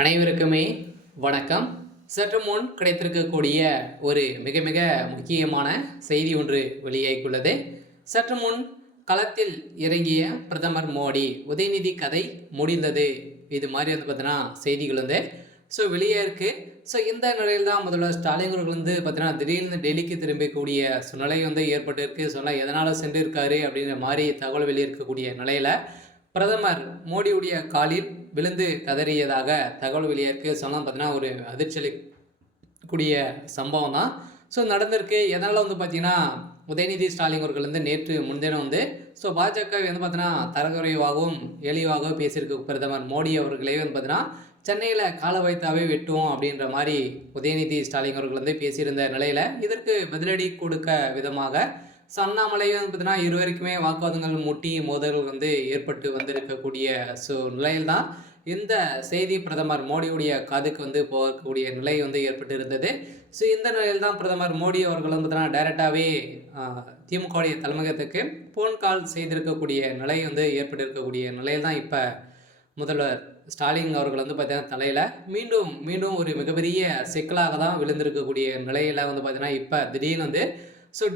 அனைவருக்குமே வணக்கம். சற்று முன் கிடைத்திருக்கக்கூடிய ஒரு மிக மிக முக்கியமான செய்தி ஒன்று வெளியாகியுள்ளது. சற்று முன் களத்தில் இறங்கிய பிரதமர் மோடி, உதயநிதி கதை முடிந்தது, இது மாதிரி பார்த்தீங்கன்னா செய்திகள் வெளியே இருக்கு. இந்த நிலையில் தான் முதல்வர் ஸ்டாலின் அவர்கள் பார்த்தீங்கன்னா திடீர்னு டெல்லிக்கு திரும்பக்கூடிய சூழ்நிலை ஏற்பட்டு இருக்கு. எதனால் சென்றிருக்காரு அப்படிங்கிற மாதிரி தகவல் வெளியிருக்கக்கூடிய நிலையில் பிரதமர் மோடியுடைய காலில் விழுந்து கதறியதாக தகவல் வெளியிருக்கு. பார்த்தீங்கன்னா ஒரு அதிர்ச்சி அளிக்கக்கூடிய சம்பவம் தான் நடந்திருக்கு. எதனால் பார்த்தீங்கன்னா உதயநிதி ஸ்டாலின் அவர்கள் நேற்று முன்தினம் பாஜக பார்த்தீங்கன்னா தரக்குறைவாகவும் எளிவாகவும் பேசியிருக்கு. பிரதமர் மோடி அவர்களே பார்த்தீங்கன்னா சென்னையில் கால வைத்தாவே வெட்டுவோம் அப்படின்ற மாதிரி உதயநிதி ஸ்டாலின் அவர்கள் பேசியிருந்த நிலையில் இதற்கு பதிலடி கொடுக்க விதமாக அண்ணாமலையும் பார்த்தீங்கன்னா இருவருக்குமே வாக்குவாதங்கள் முட்டி மோதல்கள் ஏற்பட்டு வந்திருக்கக்கூடிய நிலையில் தான் இந்த செய்தி பிரதமர் மோடியுடைய காதுக்கு போகக்கூடிய நிலை ஏற்பட்டு இருந்தது. இந்த நிலையில் தான் பிரதமர் மோடி அவர்கள் பார்த்தீங்கன்னா டைரெக்டாகவே திமுகவுடைய தலைமையகத்துக்கு ஃபோன் கால் செய்திருக்கக்கூடிய நிலை ஏற்பட்டிருக்கக்கூடிய நிலையில் தான் இப்போ முதல்வர் ஸ்டாலின் அவர்கள் பார்த்தீங்கன்னா தலையில் மீண்டும் மீண்டும் ஒரு மிகப்பெரிய சிக்கலாக தான் விழுந்திருக்கக்கூடிய நிலையில் பார்த்தீங்கன்னா இப்போ திடீர்னு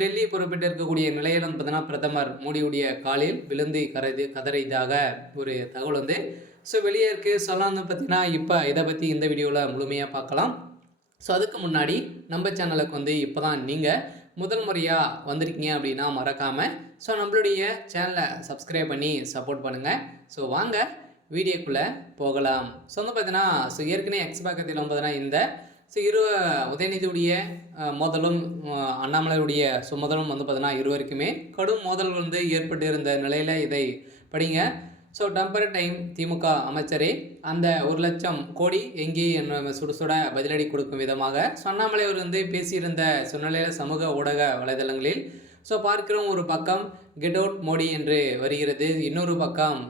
டெல்லி புறப்பட்டு இருக்கக்கூடிய நிலையில் பார்த்தீங்கன்னா பிரதமர் மோடியுடைய காலில் விழுந்து கதறியதாக ஒரு தகவல் வெளியே இருக்குது. பார்த்தீங்கன்னா இப்போ இதை பற்றி இந்த வீடியோவில் முழுமையாக பார்க்கலாம். அதுக்கு முன்னாடி நம்ம சேனலுக்கு இப்போ தான் நீங்கள் முதல் முறையாக வந்திருக்கீங்க அப்படின்னா மறக்காமல் நம்மளுடைய சேனலை சப்ஸ்கிரைப் பண்ணி சப்போர்ட் பண்ணுங்கள். வாங்க வீடியோக்குள்ளே போகலாம். பார்த்தீங்கன்னா ஏற்கனவே பக்கத்தில் பார்த்தீங்கன்னா இந்த உதயநிதியுடைய மோதலும் அண்ணாமலையுடைய சுமதலும் பார்த்தீங்கன்னா இருவருக்குமே கடும் மோதல் ஏற்பட்டு இருந்த நிலையில் இதை படிங்க. டெம்பரரி டைம் திமுக அமைச்சரே அந்த 1,00,000 கோடி எங்கே சுட பதிலடி கொடுக்கும் விதமாக அண்ணாமலை அவர் பேசியிருந்த சூழ்நிலையில் சமூக ஊடக வலைதளங்களில் பார்க்கிறோம். ஒரு பக்கம் கெட் அவுட் மோடி என்று வருகிறது, இன்னொரு பக்கம்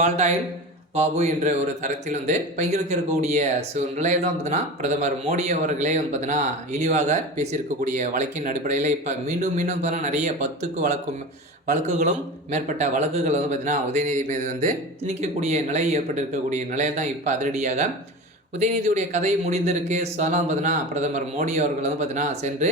பால்டாயில் பாபு என்ற ஒரு தரத்தில் பங்கிருக்கக்கூடிய நிலையில் தான் பார்த்தீங்கன்னா பிரதமர் மோடி அவர்களே பார்த்தீங்கன்னா இழிவாக பேசியிருக்கக்கூடிய வழக்கின் அடிப்படையில் இப்போ மீண்டும் மீண்டும் பார்த்தீங்கன்னா நிறைய 10க்கு வழக்குகளும் மேற்பட்ட வழக்குகள் பார்த்தீங்கன்னா உதயநிதி மீது திணிக்கக்கூடிய நிலை ஏற்பட்டிருக்கக்கூடிய நிலையில் தான் இப்போ அதிரடியாக உதயநிதியுடைய கதை முடிந்திருக்கு. பார்த்தீங்கன்னா பிரதமர் மோடி அவர்கள் பார்த்தீங்கன்னா சென்று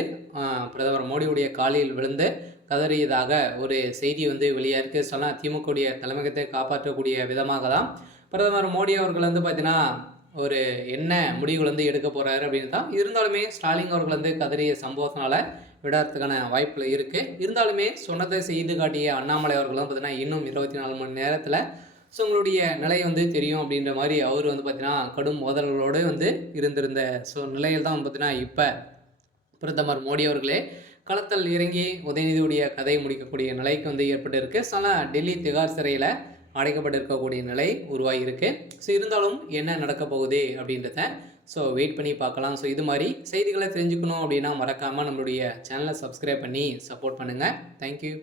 பிரதமர் மோடியுடைய காலில் விழுந்து கதறியதாக ஒரு செய்தி வெளியாக இருக்குது. திமுகவுடைய தலைமையகத்தை காப்பாற்றக்கூடிய விதமாக தான் பிரதமர் மோடி அவர்கள் பார்த்தீங்கன்னா ஒரு என்ன முடிவுகள் எடுக்க போகிறாரு அப்படின்னு தான். இருந்தாலுமே ஸ்டாலின் அவர்கள் கதறிய சம்பவத்தினால விடாததுக்கான வாய்ப்பில் இருக்குது. இருந்தாலுமே சொன்னதை செய்து காட்டிய அண்ணாமலை அவர்கள் பார்த்தீங்கன்னா இன்னும் 24 மணி நேரத்தில் உங்களுடைய நிலை தெரியும் அப்படின்ற மாதிரி அவர் பார்த்தீங்கன்னா கடும் மோதல்களோடு இருந்திருந்த நிலையில் தான் பார்த்தீங்கன்னா இப்போ பிரதமர் மோடி அவர்களே களத்தில் இறங்கி உதயநிதியுடைய கதை முடிக்கக்கூடிய நிலைக்கு ஏற்பட்டு இருக்குது. டெல்லி திகார் சிறையில் அடைக்கப்பட்டிருக்கக்கூடிய நிலை உருவாகியிருக்கு. இருந்தாலும் என்ன நடக்க போகுது அப்படின்றத வெயிட் பண்ணி பார்க்கலாம். இது மாதிரி செய்திகளை தெரிஞ்சுக்கணும் அப்படின்னா மறக்காமல் நம்மளுடைய சேனலை சப்ஸ்கிரைப் பண்ணி சப்போர்ட் பண்ணுங்கள். தேங்க்யூ.